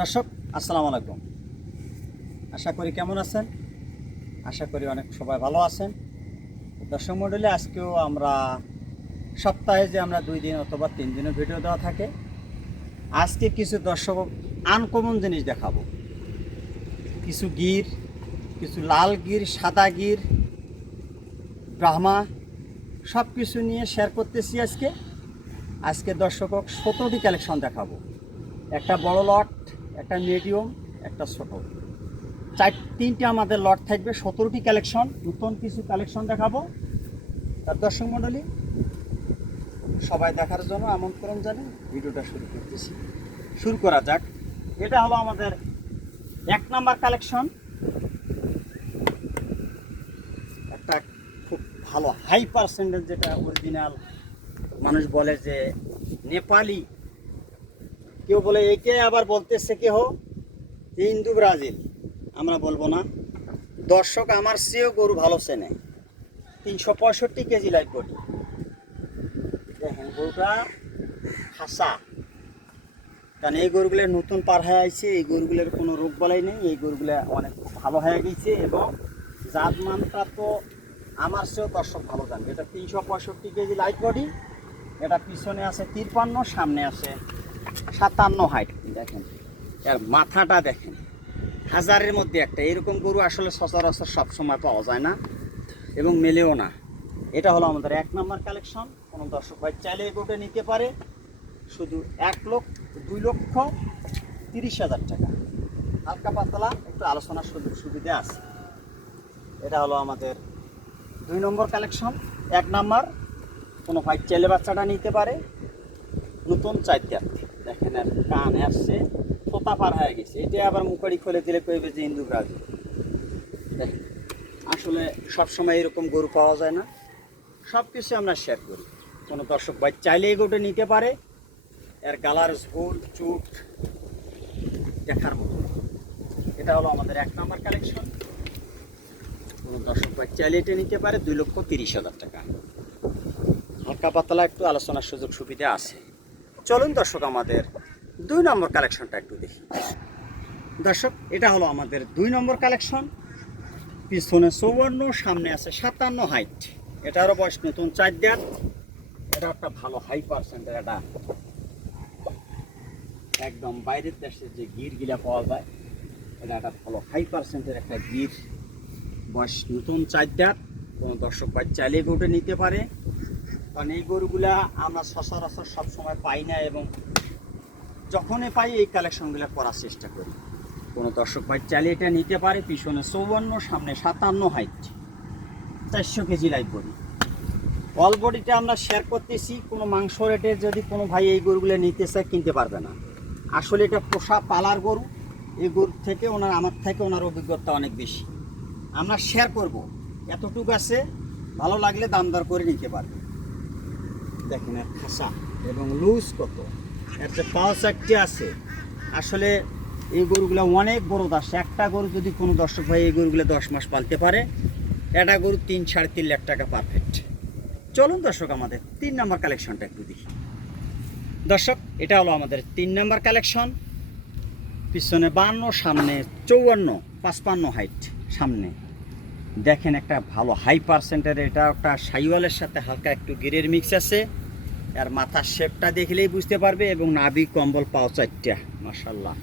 দর্শক আসসালামু আলাইকুম। আশা করি কেমন আছেন? আশা করি অনেক সবাই ভালো আছেন। দর্শক মণ্ডলী, আজকেও আমরা সপ্তাহে যে আমরা 2 দিন অথবা 3 দিনের ভিডিও দেওয়া থাকে, আজকে কিছু দর্শক আনকমন জিনিস দেখাবো। কিছু গির, কিছু লাল গির, সাদা গির, ব্রাহ্মা, সব কিছু নিয়ে শেয়ার করতেছি। আজকে দর্শক 17টি কালেকশন দেখাবো। একটা বড় লট, একটা মিডিয়াম, একটা ছোট, তিনটে আমাদের লট থাকবে। 17টি কালেকশন, নতুন কিছু কালেকশন দেখাবো। তার দর্শক মণ্ডলী সবাই দেখার জন্য আমন্ত্রণ জানাই। ভিডিওটা শুরু করা যাক। এটা হলো আমাদের 1 নাম্বার কালেকশন। একটা খুব ভালো হাই পার্সেন্টেজ, যেটা অরিজিনাল মানুষ বলে যে নেপালি, কেউ বলে একে, আবার বলতেছে কেউ হিন্দু ব্রাজিল। আমরা বলবো না। দর্শক আমার চেয়েও গরু ভালো চেনে। 365 কেজি লাইভ বডি। দেখেন গরুটা খাসা, কারণ এই গরুগুলোর নতুন পার হয়ে আসছে। এই গরুগুলোর কোনো রোগ বলাই নেই। এই গরুগুলো অনেক ভালো হয়ে গেছে এবং জাত মানটা তো আমার চেয়েও দর্শক ভালো জানবে। এটা 365 কেজি লাইভ বডি। এটা পিছনে আছে 53, সামনে আছে 57 হাইট। দেখেন এর মাথাটা দেখেন, হাজারের মধ্যে একটা। এরকম গরু আসলে সচরাচর সবসময় পাওয়া যায় না এবং মেলেও না। এটা হলো আমাদের 1 নাম্বার কালেকশন। কোনো দর্শক ভাই চাইলে এই গরুটা নিতে পারে শুধু 1,02,30,000 টাকা। হালকা পাতলা একটু আলোচনার সুযোগ সুবিধা আছে। এটা হলো আমাদের 2 নম্বর কালেকশন। 1 নাম্বার কোনো ভাই চাইলে বাচ্চাটা নিতে পারে। নতুন 4 দাঁত। দেখেন আর কান আসছে, তোতা পার হয়ে গেছে। এটা আবার মুখড়ি খুলে দিলে কইবে যে হিন্দু ব্রাজিল। দেখেন আসলে সবসময় এরকম গরু পাওয়া যায় না। সব কিছু আমরা শেয়ার করি। কোনো দর্শক ভাই চাইলে এই গরুটা নিতে পারে। এর কালার, ঝোল, চুট দেখার মতো। এটা হলো আমাদের 1 নাম্বার কালেকশন। কোনো দর্শক ভাই চাইলে এটা নিতে পারে 2,30,000 টাকা। হালকা পাতলা একটু আলোচনার সুযোগ সুবিধা আছে। চলুন দর্শক আমাদের 2 নম্বর কালেকশনটা একটু দেখি। দর্শক এটা হলো আমাদের 2 নম্বর কালেকশন। পিছনে 54, সামনে আছে 57 হাইট। এটারও বয়স নতুন 4 দাঁত। এটা একটা ভালো হাই পার্সেন্টের, এটা একদম বাইরের দেশের যে গিরগুলা পাওয়া যায়, এটা একটা ভালো হাই পার্সেন্টের একটা গির। বয়স নতুন 4 দাঁত। কোনো দর্শক ভাই চাইলে গরুটা নিতে পারে, কারণ এই গরুগুলা আমরা সচরাচর সবসময় পাই না এবং যখনই পাই এই কালেকশনগুলো করার চেষ্টা করি। কোনো দর্শক ভাই চাইলে এটা নিতে পারে। পিছনে 54, সামনে 57 height, 400 KG live body. All বডিটা আমরা শেয়ার করতেছি। কোনো মাংস রেটে যদি কোনো ভাই এই গরুগুলো নিতে চায় কিনতে পারবে না। আসলে এটা পোষা পালার গরু। এই গরু থেকে আমার থেকে ওনার অভিজ্ঞতা অনেক বেশি। আমরা শেয়ার করব, এতটুকু আছে। ভালো লাগলে দাম দর করে নিতে পারবে। দেখেন এর খাসা এবং লুজ কত, এর যে পাওয়া চারটে আছে। আসলে এই গরুগুলো অনেক বড় দাস। একটা গরু যদি কোনো দর্শক ভাই এই গরুগুলো 10 মাস পালতে পারে, একটা গরু 3-3.5 লাখ টাকা পারফেক্ট। চলুন দর্শক আমাদের 3 নম্বর কালেকশনটা একটু দেখি। দর্শক এটা হলো আমাদের 3 নম্বর কালেকশন। পিছনে 52, সামনে 54, 55 হাইট সামনে। দেখেন একটা ভালো হাই পার্সেন্টের। এটা একটা সাইওয়ালের সাথে হালকা একটু গিরের মিক্স আছে। আর মাথার শেপটা দেখলেই বুঝতে পারবে এবং নাভি কম্বল পাও 4টা, মাশাআল্লাহ।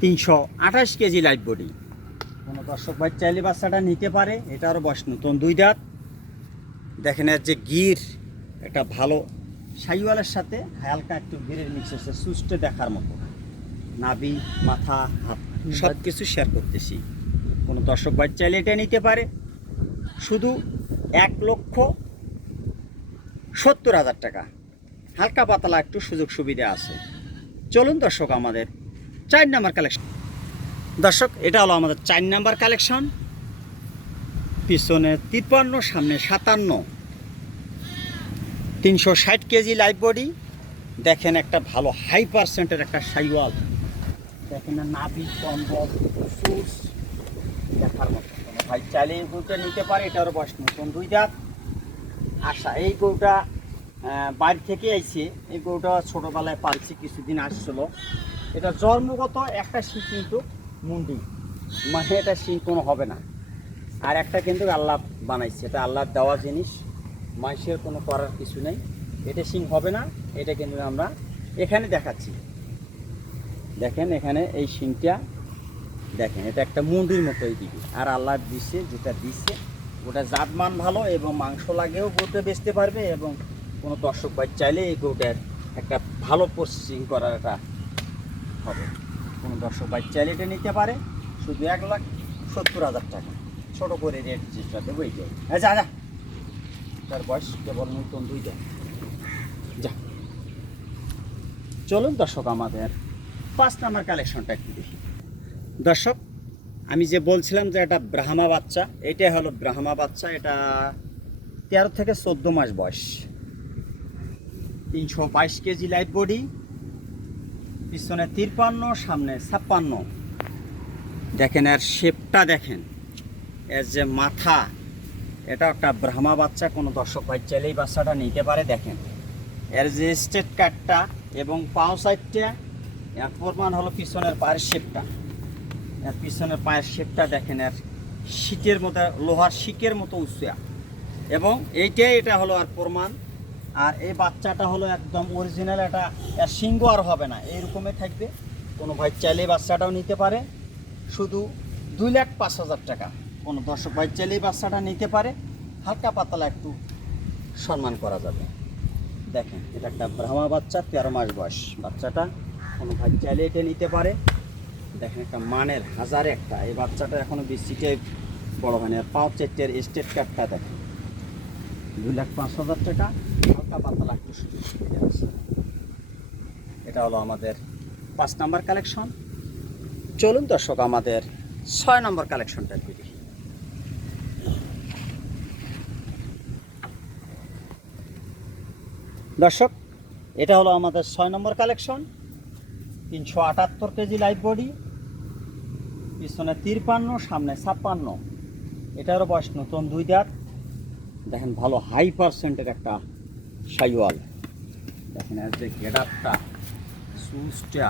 328 কেজি লাইভ বডি। কোনো দর্শক ভাই চাইলে বাচ্চাটা নিতে পারে। এটারও বয়স নতুন 2 দাঁত। দেখেন এর যে গির, একটা ভালো সাইওয়ালের সাথে হালকা একটু গিরের মিক্স আছে, সুস্থে দেখার মতো। নাভি, মাথা, হাত সব কিছু শেয়ার করতেছি। কোনো দর্শক ভাই চাইলে এটা নিতে পারে শুধু 1,70,000 টাকা। হালকা পাতলা একটু সুযোগ সুবিধা আছে। চলুন দর্শক আমাদের 4 নাম্বার কালেকশন। দর্শক এটা হলো আমাদের 4 নাম্বার কালেকশন। পিছনে 53, সামনে 57, 360 কেজি লাইভ বডি। দেখেন একটা ভালো হাই পার্সেন্টের একটা সাইওয়াল। দেখেন নাভি, কম্বল, সুস দেখার মতো। কোনো ভাই চাইলে এই গরুটা নিতে পারে। এটার বয়স নতুন 2 দাঁত। আশা এই গরুটা বাইরে থেকে আইছে। এই গরুটা ছোটোবেলায় পালছি, কিছুদিন আসছিল। এটা জন্মগত একটা শিং কিন্তু মুন্ডি, মানে এটা শিং কোনো হবে না। আর একটা কিন্তু আল্লাহ বানাইছে, এটা আল্লাহর দেওয়া জিনিস, মানুষের কোনো করার কিছু নেই। এটা শিং হবে না, এটা কিন্তু আমরা এখানে দেখাচ্ছি। দেখেন এখানে এই শিংটা দেখেন, এটা একটা মুন্ডির মতো এইদিকে। আর আল্লাহ দিচ্ছে যেটা দিচ্ছে ওটা জাতমান ভালো এবং মাংস লাগেও গরুটা বেচতে পারবে, এবং কোনো দর্শক ভাই চাইলে এই গরুটার একটা ভালো প্রসেসিং করার একটা হবে। কোনো দর্শক ভাই চাইলে এটা নিতে পারে, শুধু 1,70,000 টাকা ছোটো করে রেট যেটা দেবো এইটাই। হ্যাঁ যা যা, তার বয়স কেবল নতুন 2টা। যা চলুন দর্শক আমাদের 5 নাম্বার কালেকশনটা একটু দেখি। দর্শক আমি যে বলছিলাম যে এটা ব্রাহ্মা বাচ্চা, এটাই হলো ব্রাহ্মা বাচ্চা। এটা 13 থেকে 14 মাস বয়স, 322 কেজি লাইভ বডি, পিছনে 53, সামনে 56। দেখেন এর শেপটা দেখেন, এর যে মাথা, এটা একটা ব্রাহ্মা বাচ্চা। কোনো দর্শক ভাই চাইলেই বাচ্চাটা নিতে পারে। দেখেন এর যে স্টেট কাটটা এবং পাও সাইডটা, এর প্রমাণ হলো পিছনের পায়ের শেপটা। এর পিছনের পায়ের শেপটা দেখেন, এর শিকের মতো, লোহার শিকের মতো উঁচা, এবং এটা হলো আর প্রমাণ। আর এই বাচ্চাটা হলো একদম অরিজিনাল, এটা এর সিংহ আর হবে না, এইরকমই থাকবে। কোনো ভাই চাইলেই বাচ্চাটাও নিতে পারে, শুধু 2,05,000 টাকা। কোনো দর্শক ভাই চাইলেই বাচ্চাটা নিতে পারে, হালকা পাতলা একটু সম্মান করা যাবে। দেখেন এটা একটা ব্রাহ্মা বাচ্চা, 13 মাস বয়স বাচ্চাটা। কোনো ভাই চাইলে এটা নিতে পারে। দেখেন একটা মানের হাজারে একটা, এই বাচ্চাটা এখনো বেশিকে বড় হয়নি। আর পাও চেটের স্টেট কার্ডটা দেখেন, 2,05,000 টাকা, হালকা পাতলা একটু সুবিধা আছে। এটা হলো আমাদের 5 নাম্বার কালেকশন। চলুন দর্শক আমাদের 6 নম্বর কালেকশনটা দেখি। দর্শক এটা হলো আমাদের 6 নম্বর কালেকশন, 378 কেজি লাইভ বডি, পিছনে 53, সামনে 56। এটারও বয়স নতুন 2 দাঁত। দেখেন ভালো হাই পার্সেন্টের একটা শাইওয়াল। দেখেন এর যে গেটআপটা, সুচটা,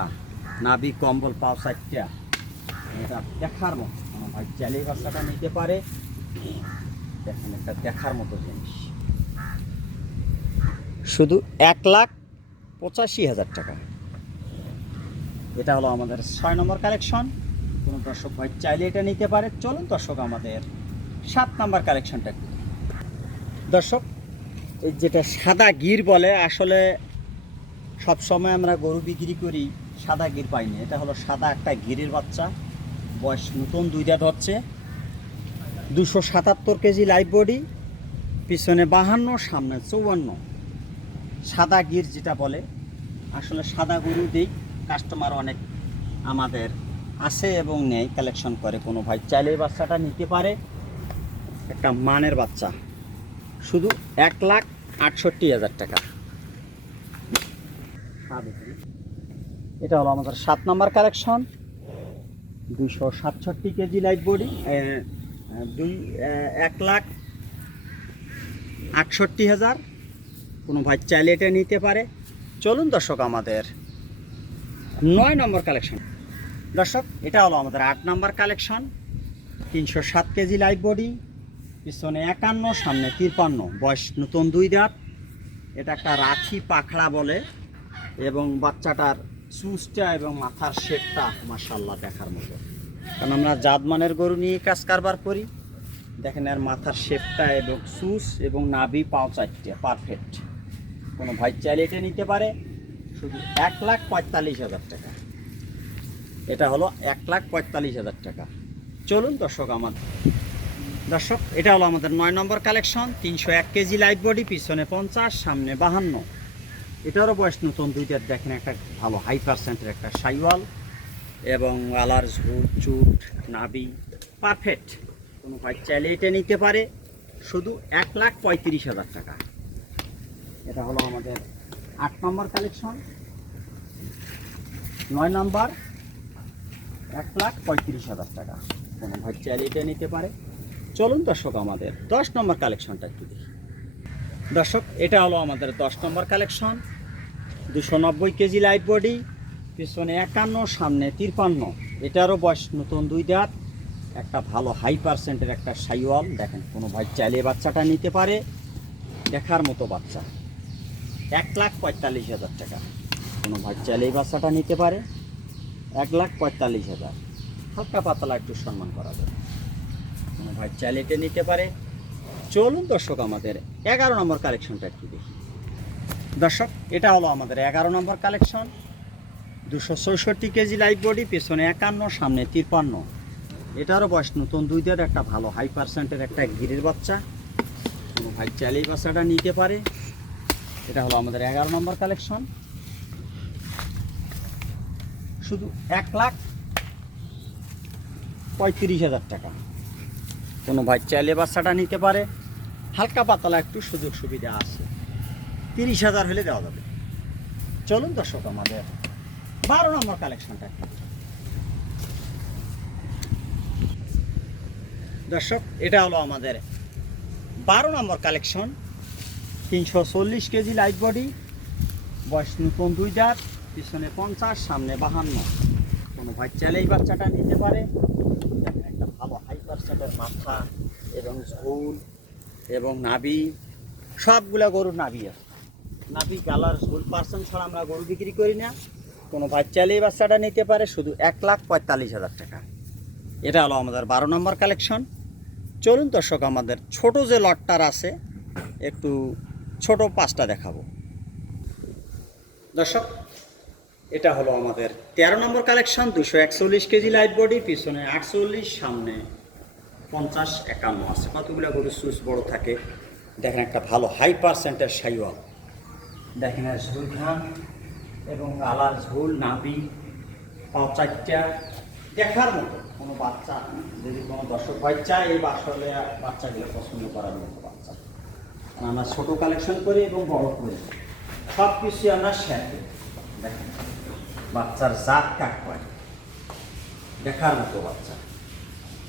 নাভি, কম্বল, পাও সাইডটা, এটা দেখার মতো। কোনো ভাই চাইলে বাচ্চাটা নিতে পারে। দেখেন একটা দেখার মতো জিনিস, শুধু 1,85,000 টাকা। এটা হলো আমাদের 6 নম্বর কালেকশন। কোনো দর্শক ভাই চাইলে এটা নিতে পারে। চলুন দর্শক আমাদের 7 নাম্বার কালেকশনটা একটু। দর্শক এই যেটা সাদা গির বলে, আসলে সব সময় আমরা গরু বিক্রি করি সাদা গির পাইনি। এটা হলো সাদা একটা গিরের বাচ্চা, বয়স নতুন 2 দাঁত হচ্ছে, 277 কেজি লাইভ বডি, পিছনে 52, সামনে 54। সাদা গির যেটা বলে, আসলে সাদা গরু দিই কাস্টমার অনেক আমাদের আসে এবং নেয়, কালেকশন করে। কোনো ভাই চাইলে বাচ্চাটা নিতে পারে। একটা মানের বাচ্চা, শুধু 1,68,000 টাকা। এটা হলো আমাদের 7 নম্বর কালেকশন, 267 কেজি লাইভ বডি, 1,68,000। কোনো ভাই চাইলে এটা নিতে পারে। চলুন দর্শক আমাদের 9 নম্বর কালেকশন। দর্শক এটা হলো আমাদের 8 নম্বর কালেকশন, 307 কেজি লাইভ বডি, পিছনে 51, সামনে 53, বয়স নতুন 2 দাঁত। এটা একটা রাঠি পাখড়া বলে, এবং বাচ্চাটার চুঁচটা এবং মাথার শেপটা মাশাআল্লাহ দেখার মতো। কারণ আমরা জাতমানের গরু নিয়ে কাজ কারবার করি। দেখেন এর মাথার শেপটা এবং চুঁচ এবং নাভি, পাও চারটে পারফেক্ট। কোনো ভাই চাইলে এটা নিতে পারে, শুধু 1,45,000 টাকা। এটা হলো 1,45,000 টাকা। চলুন দর্শক দর্শক এটা হলো আমাদের 9 নম্বর কালেকশন, 301 কেজি লাইভ বডি, পিছনে 50, সামনে 52। এটারও বয়স নতুন 2 দাঁত। দেখেন একটা ভালো হাই পার্সেন্টের একটা শাইওয়াল, এবং আলার ঝুট চুট নাভি পারফেক্ট। কোনো ভাই চাইলে এটা নিতে পারে, শুধু 1,35,000 টাকা। এটা হলো আমাদের 8 নম্বর কালেকশন। 9 নম্বর 1,35,000 টাকা। কোনো ভাই চাইলে এটা নিতে পারে। চলুন দর্শক আমাদের 10 নম্বর কালেকশনটা একটু দেখি। দর্শক এটা হলো আমাদের 10 নম্বর কালেকশন, 290 কেজি লাইভ বডি, পিছনে 51, সামনে 53। এটারও বয়স নতুন 2 দাঁত, একটা ভালো হাই পার্সেন্টের একটা শাইওয়াল। দেখেন কোনো ভাই চাইলে বাচ্চাটা নিতে পারে, দেখার মতো বাচ্চা। 1,45,000 টাকা। কোনো ভাই চাইলে এই বাচ্চাটা নিতে পারে, 1,45,000। হালকা পাতলা একটু সম্মান করা যাবে, কোনো ভাই চাইলে এটা নিতে পারে। চলুন দর্শক আমাদের 11 নম্বর কালেকশনটা একটু দেখি। দর্শক এটা হলো আমাদের 11 নম্বর কালেকশন। 264 কেজি লাইভ বডি, পেছনে 51, সামনে 53। এটারও বয়স নতুন 2 দাঁত, একটা ভালো হাই পার্সেন্টের একটা গিরের বাচ্চা। কোনো ভাই চাইলে এই বাচ্চাটা নিতে পারে। এটা হলো আমাদের 11 নম্বর কালেকশন। শুধু 1,35,000 টাকা। কোনো ভাই চাইলে বাচ্চাটা নিতে পারে, হালকা পাতলা একটু সুযোগ সুবিধা আছে, 30,000 হলে দেওয়া যাবে। চলুন দর্শক আমাদের 12 নম্বর কালেকশনটা একটু দেখি। দর্শক এটা হলো আমাদের 12 নম্বর কালেকশন। 340 কেজি লাইভ বডি, বয়স নতুন 2 দাঁত, পিছনে 50, সামনে 52। কোনো ভাই চাইলে এই বাচ্চাটা নিতে পারে। একটা ভালো হাই পার্সেন্টের মাথা এবং ঝোল এবং নাভি, সবগুলা গরুর নাভি আছে। নাভি গালার ঝোল পার্সেন্ট ছাড়া আমরা গরু বিক্রি করি না। কোনো ভাই চাইলে এই বাচ্চাটা নিতে পারে, শুধু 1,45,000 টাকা। এটা হলো আমাদের 12 নম্বর কালেকশন। চলুন দর্শক আমাদের ছোট যে লটটার আছে, একটু ছোট 5টা দেখাবো। দর্শক এটা হলো আমাদের 13 নম্বর কালেকশন। 241 কেজি লাইভ বডি, পিছনে 48, সামনে 50, 51 আছে। কতগুলো গরু সুস বড় থাকে। দেখেন একটা ভালো হাই পার্সেন্টের শাইওয়াল। দেখেন আর ঝোল ঘাম এবং আলার ঝোল, নাভি, পাও 4টা, দেখার মতো। কোনো বাচ্চা যদি কোনো দর্শক ভাই চায়, এই আসলে বাচ্চাগুলো পছন্দ করার মতো বাচ্চা। আমরা ছোট কালেকশন করি এবং বড় করি, সব কিছু আমরা শেয়ার করি। দেখেন বাচ্চার জাত কাট হয়, দেখার মতো বাচ্চা।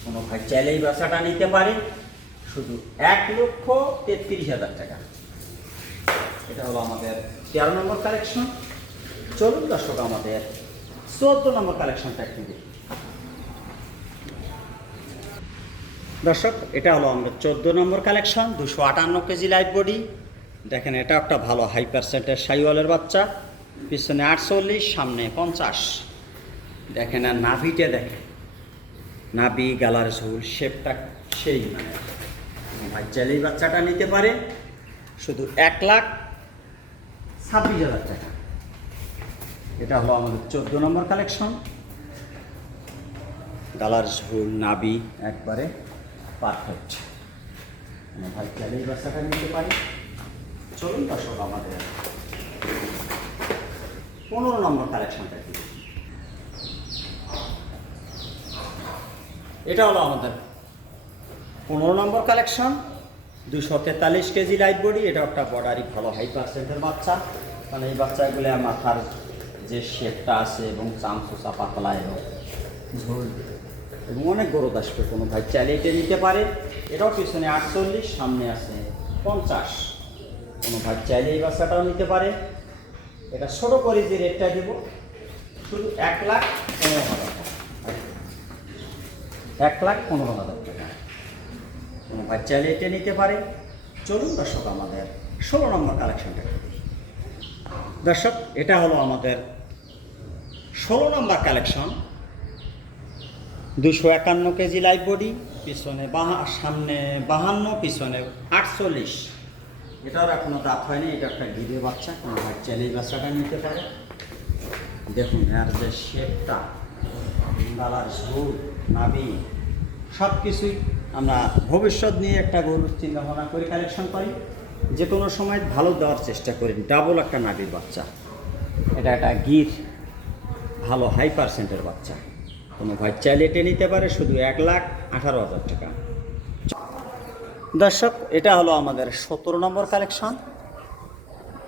কোনো ভাই চাইলে এই বাচ্চাটা নিতে পারে, শুধু 1,33,000 টাকা। এটা হলো আমাদের 13 নম্বর কালেকশন। চলুন দর্শক আমাদের 14 নম্বর কালেকশনটা একটু দেখি। দর্শক এটা হলো আমাদের 14 নম্বর কালেকশন। 258 KG live body. দেখেন এটা একটা ভালো হাই পার্সেন্টের শাইওয়ালের বাচ্চা, পিছনে 48, সামনে 50। দেখেন আর নাভিটা দেখেন, নাভি গালার ঝোল শেপটা সেই মানে ভাই চাইলে এই বাচ্চাটা নিতে পারে, শুধু 1,26,000 টাকা। এটা হলো আমাদের 14 নম্বর কালেকশন। গালার ঝোল, নাভি একবারে পারফেক্ট। ভাই চাইলে এই বাচ্চাটা নিতে পারে। চলুন দর্শক আমাদের 15 নম্বর কালেকশনটা কি। এটা হলো আমাদের 15 নম্বর কালেকশন। 243 KG live body. এটা একটা বর্ডারি ভালো হাই পার্সেন্টের বাচ্চা। মানে এই বাচ্চাগুলো মাথার যে শেপটা আছে এবং চামচোচা পাতলা এবং ঝোল এবং অনেক গরদ আসবে। কোনো ভাই চাইলে এটা নিতে পারে। এটাও পিছনে 48, সামনে আছে 50। কোনো ভাই চাইলে এই বাচ্চাটাও নিতে পারে। এটা ছোট করে যে রেটটা দেব, শুধু 1,15,000 টাকা। 1,15,000 টাকা। কোনো ভাই চাইলে এটা নিতে পারে। চলুন দর্শক আমাদের 16 নম্বর কালেকশনটা দেখি। দর্শক এটা হলো আমাদের 16 নম্বর কালেকশন। 251 কেজি লাইভ বডি, পিছনে সামনে 52, পিছনে 48। এটার এখনো দাঁত হয়নি। এটা একটা গিরের বাচ্চা। কোনো ভাই চাইলে এই বাচ্চাটা নিতে পারে। দেখুন এর যে শেপটা, গালার ঝোল, নাভি, সব কিছুই আমরা ভবিষ্যৎ নিয়ে একটা গরুর চিন্তা ভাবনা করে কালেকশন করি। যে কোনো সময় ভালো দেওয়ার চেষ্টা করি। ডাবল একটা নাভির বাচ্চা। এটা একটা গির, ভালো হাই পার্সেন্টের বাচ্চা। কোনো ভাই চাইলে এটা নিতে পারে, শুধু 1,18,000 টাকা। দর্শক এটা হলো আমাদের 17 নম্বর কালেকশন।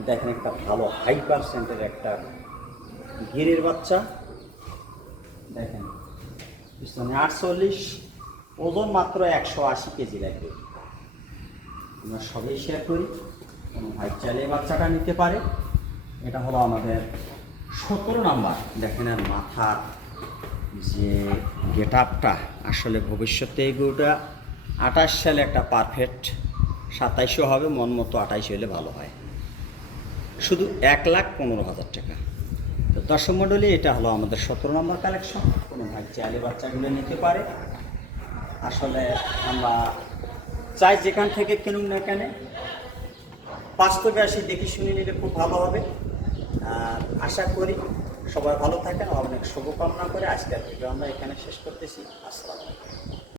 দেখেন একটা ভালো হাই পার্সেন্টের একটা গিরের বাচ্চা। দেখেন পিছনে 48, ওজন মাত্র 180 কেজি লাগবে। আমরা সবাই শেয়ার করি। কোনো ভাই চাইলে বাচ্চাটা নিতে পারে। এটা হলো আমাদের 17 নাম্বার দেখেন, আর মাথার যে গেট আপটা আসলে ভবিষ্যতে এই গরুটা 28 সালে একটা পারফেক্ট 27ও হবে, মন মতো 28 হলে ভালো হয়। শুধু 1,15,000 টাকা। তো দর্শক মণ্ডলী, এটা হলো আমাদের 17 নম্বর কালেকশন। কোনো ভাই চাইলে বাচ্চাগুলো নিতে পারে। আসলে আমরা চাই যেখান থেকে কিনুন না কেন, বাস্তবে আসি দেখে শুনে নিলে খুব ভালো হবে। আর আশা করি সবাই ভালো থাকেন, অনেক শুভকামনা করে আজকের ভিডিও আমরা এখানে শেষ করতেছি। আসসালামু আলাইকুম।